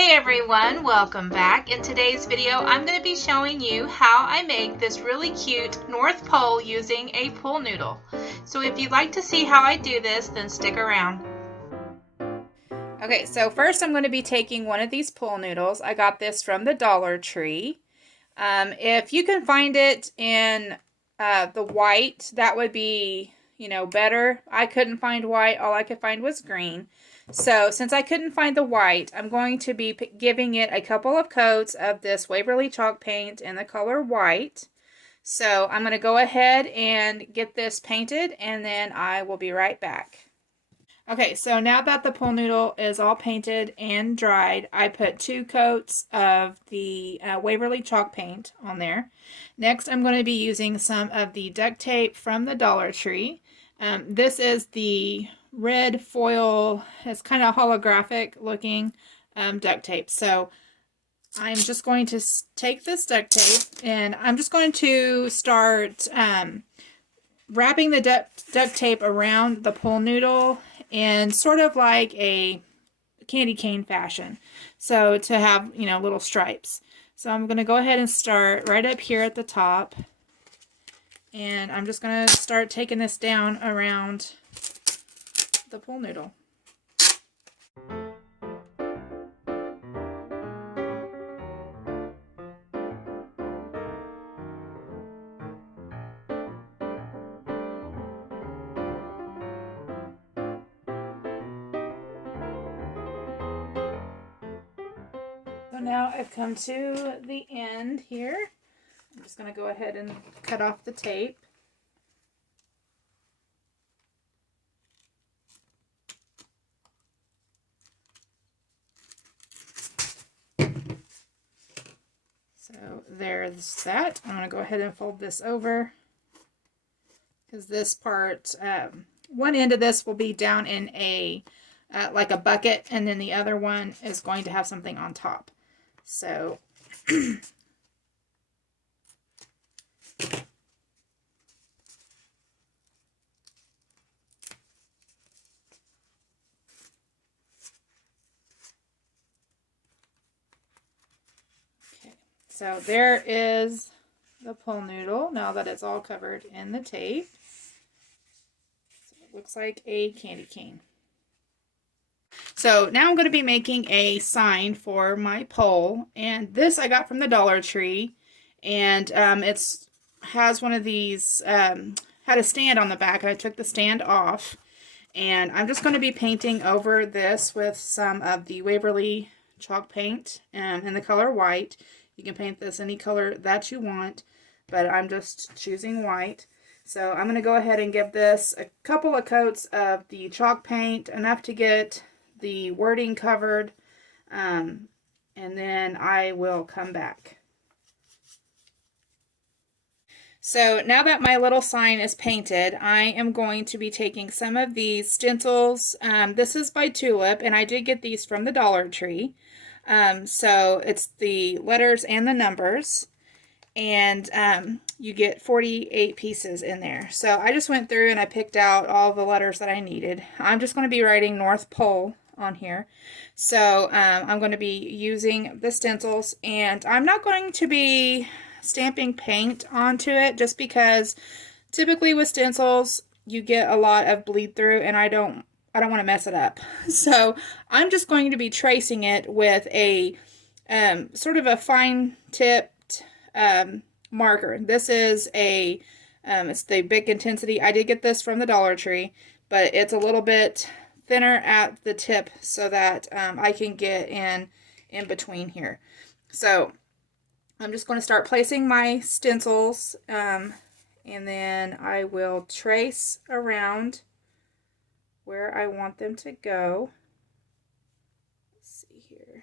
Hey everyone, welcome back. In today's video, I'm going to be showing you how I make this really cute North Pole using a pool noodle. So if you'd like to see how I do this, then stick around. Okay, so first I'm going to be taking one of these pool noodles. I got this from the Dollar Tree. If you can find it in the white, that would be, better. I couldn't find white. All I could find was green. So since I couldn't find the white, I'm going to be giving it a couple of coats of this Waverly chalk paint in the color white. So I'm going to go ahead and get this painted, and then I will be right back. Okay, so now that the pool noodle is all painted and dried, I put 2 coats of the Waverly chalk paint on there. Next, I'm going to be using some of the duct tape from the Dollar Tree. This is the red foil, it's kind of holographic looking duct tape. So I'm just going to take this duct tape and I'm just going to start wrapping the duct tape around the pool noodle in sort of like a candy cane fashion. So to have, little stripes. So I'm going to go ahead and start right up here at the top. And I'm just going to start taking this down around the pool noodle. So now I've come to the end here. I'm just going to go ahead and cut off the tape. So there's that. I'm going to go ahead and fold this over because this part, one end of this will be down in a like a bucket, and then the other one is going to have something on top. So so there is the pool noodle now that it's all covered in the tape. So it looks like a candy cane. So now I'm going to be making a sign for my pole, and this I got from the Dollar Tree, and it's has one of these, had a stand on the back, and I took the stand off, and I'm just going to be painting over this with some of the Waverly chalk paint in the color white. You can paint this any color that you want, but I'm just choosing white. So I'm going to go ahead and give this a couple of coats of the chalk paint, enough to get the wording covered, and then I will come back. So now that my little sign is painted, I am going to be taking some of these stencils. This is by Tulip, and I did get these from the Dollar Tree. So it's the letters and the numbers, and you get 48 pieces in there. So I just went through and I picked out all the letters that I needed. I'm just going to be writing North Pole on here. So I'm going to be using the stencils, and I'm not going to be stamping paint onto it just because typically with stencils you get a lot of bleed through, and I don't want to mess it up. So I'm just going to be tracing it with a sort of a fine tipped marker. This is a it's the Big Intensity. I did get this from the Dollar Tree, but it's a little bit thinner at the tip so that I can get in between here. So I'm just going to start placing my stencils, and then I will trace around where I want them to go. Let's see here.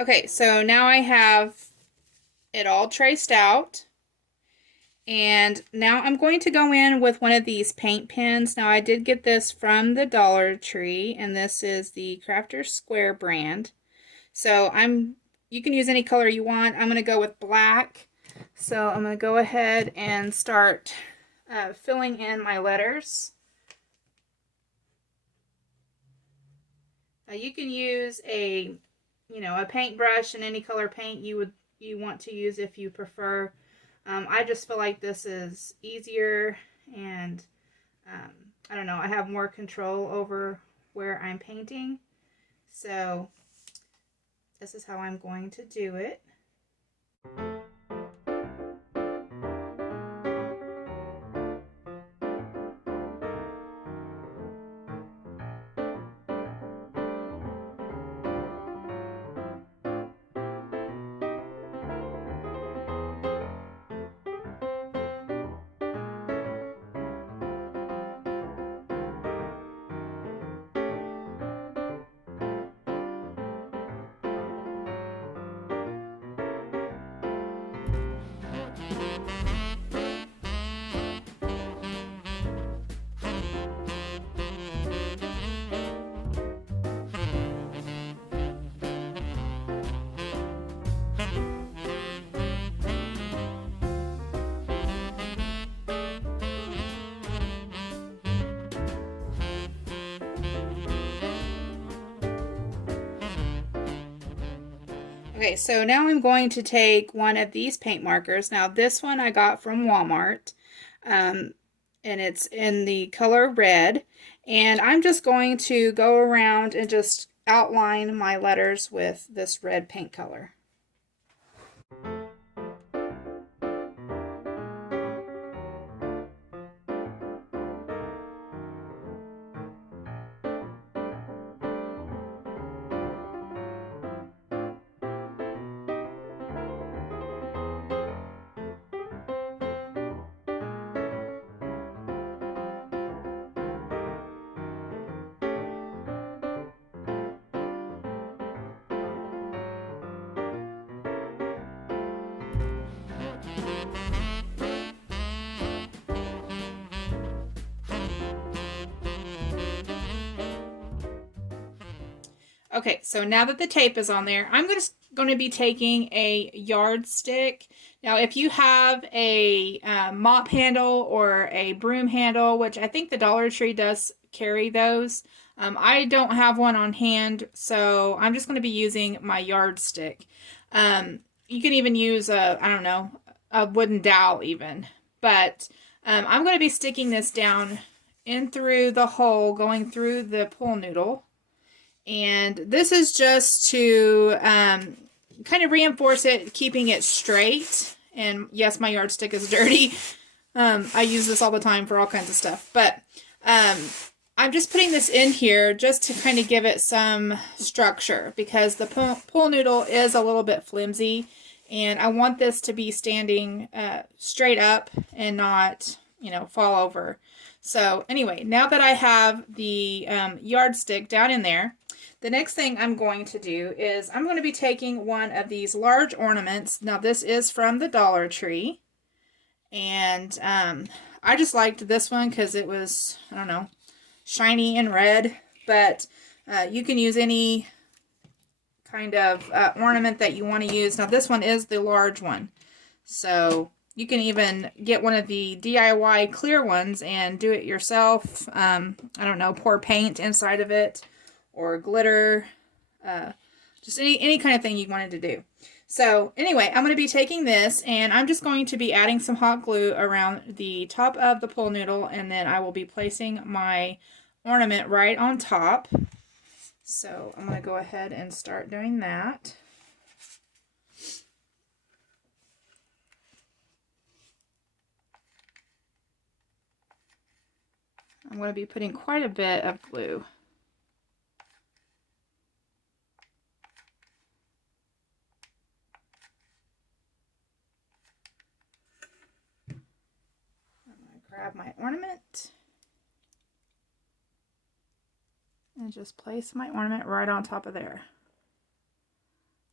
Okay, so now I have it all traced out, And now I'm going to go in with one of these paint pens. Now I did get this from the Dollar Tree, and this is the Crafter Square brand. So you can use any color you want. I'm going to go with black. So I'm going to go ahead and start filling in my letters. Now you can use a paintbrush and any color paint you want to use if you prefer. I just feel like this is easier, and I don't know, I have more control over where I'm painting. So this is how I'm going to do it. Okay, so now I'm going to take one of these paint markers. Now this one I got from Walmart, and it's in the color red. And I'm just going to go around and just outline my letters with this red paint color. Okay, so now that the tape is on there, I'm going to be taking a yardstick. Now, if you have a mop handle or a broom handle, which I think the Dollar Tree does carry those, I don't have one on hand, so I'm just going to be using my yardstick. You can even use a wooden dowel even. But I'm going to be sticking this down in through the hole, going through the pool noodle. And this is just to kind of reinforce it, keeping it straight. And yes, my yardstick is dirty. I use this all the time for all kinds of stuff. But I'm just putting this in here just to kind of give it some structure, because the pool noodle is a little bit flimsy. And I want this to be standing straight up and not, fall over. So anyway, now that I have the yardstick down in there, the next thing I'm going to do is I'm going to be taking one of these large ornaments. Now this is from the Dollar Tree. And I just liked this one because it was, shiny and red. But you can use any kind of ornament that you want to use. Now this one is the large one. So you can even get one of the DIY clear ones and do it yourself. Pour paint inside of it, or glitter, just any kind of thing you wanted to do. So anyway, I'm going to be taking this, and I'm just going to be adding some hot glue around the top of the pool noodle, and then I will be placing my ornament right on top. So I'm going to go ahead and start doing that. I'm going to be putting quite a bit of glue. Grab my ornament and just place my ornament right on top of there.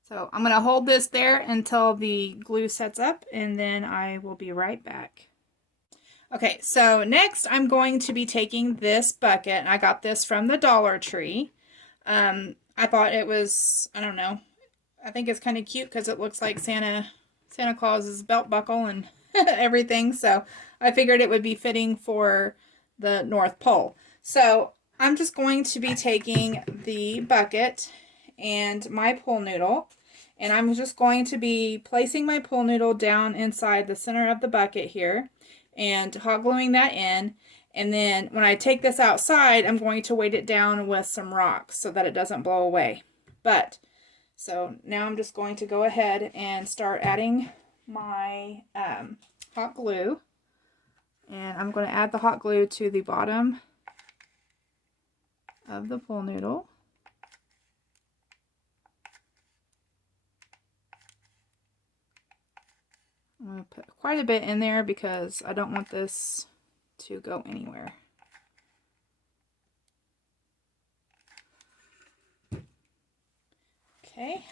So I'm going to hold this there until the glue sets up, and then I will be right back. Okay, so next I'm going to be taking this bucket. I got this from the Dollar Tree. I thought it was, I don't know, I think it's kind of cute because it looks like Santa Claus's belt buckle and everything. So I figured it would be fitting for the North Pole. So I'm just going to be taking the bucket and my pool noodle, and I'm just going to be placing my pool noodle down inside the center of the bucket here and hot gluing that in. And then when I take this outside, I'm going to weight it down with some rocks so that it doesn't blow away. So now I'm just going to go ahead and start adding my hot glue. And I'm going to add the hot glue to the bottom of the pool noodle. I'm going to put quite a bit in there because I don't want this to go anywhere. Okay,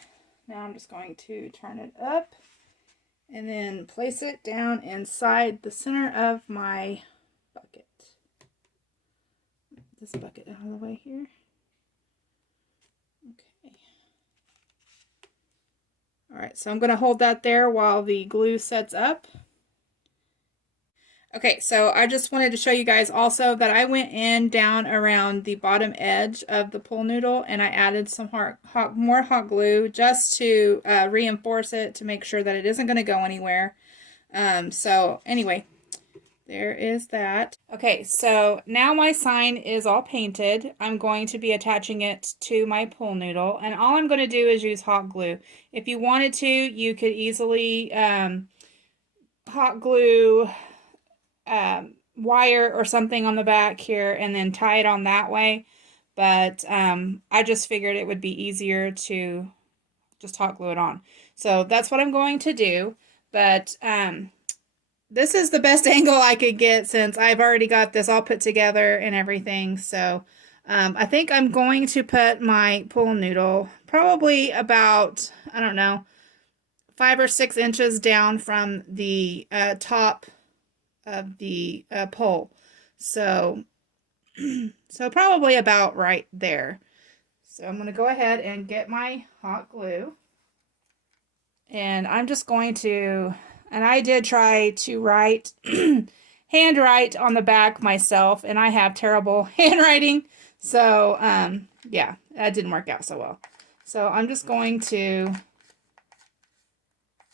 now I'm just going to turn it up and then place it down inside the center of my bucket. This bucket out of the way here. Okay. Alright, so I'm going to hold that there while the glue sets up. Okay, so I just wanted to show you guys also that I went in down around the bottom edge of the pool noodle and I added some more hot glue just to reinforce it to make sure that it isn't going to go anywhere. So anyway, there is that. Okay, so now my sign is all painted. I'm going to be attaching it to my pool noodle, and all I'm going to do is use hot glue. If you wanted to, you could easily hot glue wire or something on the back here and then tie it on that way, but I just figured it would be easier to just hot glue it on. So that's what I'm going to do, but this is the best angle I could get since I've already got this all put together and everything. So I think I'm going to put my pool noodle probably about, I don't know, 5 or 6 inches down from the top of the pole. So probably about right there. So I'm going to go ahead and get my hot glue. And I'm just going to, and I did try to write, hand write on the back myself, and I have terrible handwriting. So yeah, that didn't work out so well. So I'm just going to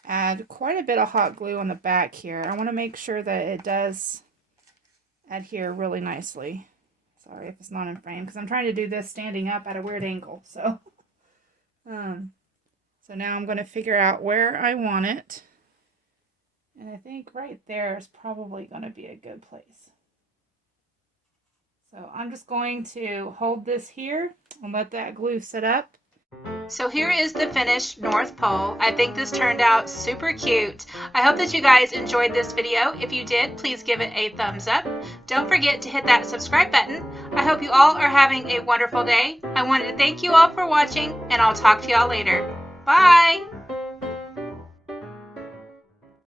add quite a bit of hot glue on the back here. I want to make sure that it does adhere really nicely. Sorry if it's not in frame because I'm trying to do this standing up at a weird angle. So so now I'm going to figure out where I want it. And I think right there is probably going to be a good place. So I'm just going to hold this here and let that glue set up. So here is the finished North Pole. I think this turned out super cute. I hope that you guys enjoyed this video. If you did, please give it a thumbs up. Don't forget to hit that subscribe button. I hope you all are having a wonderful day. I wanted to thank you all for watching, and I'll talk to y'all later. Bye!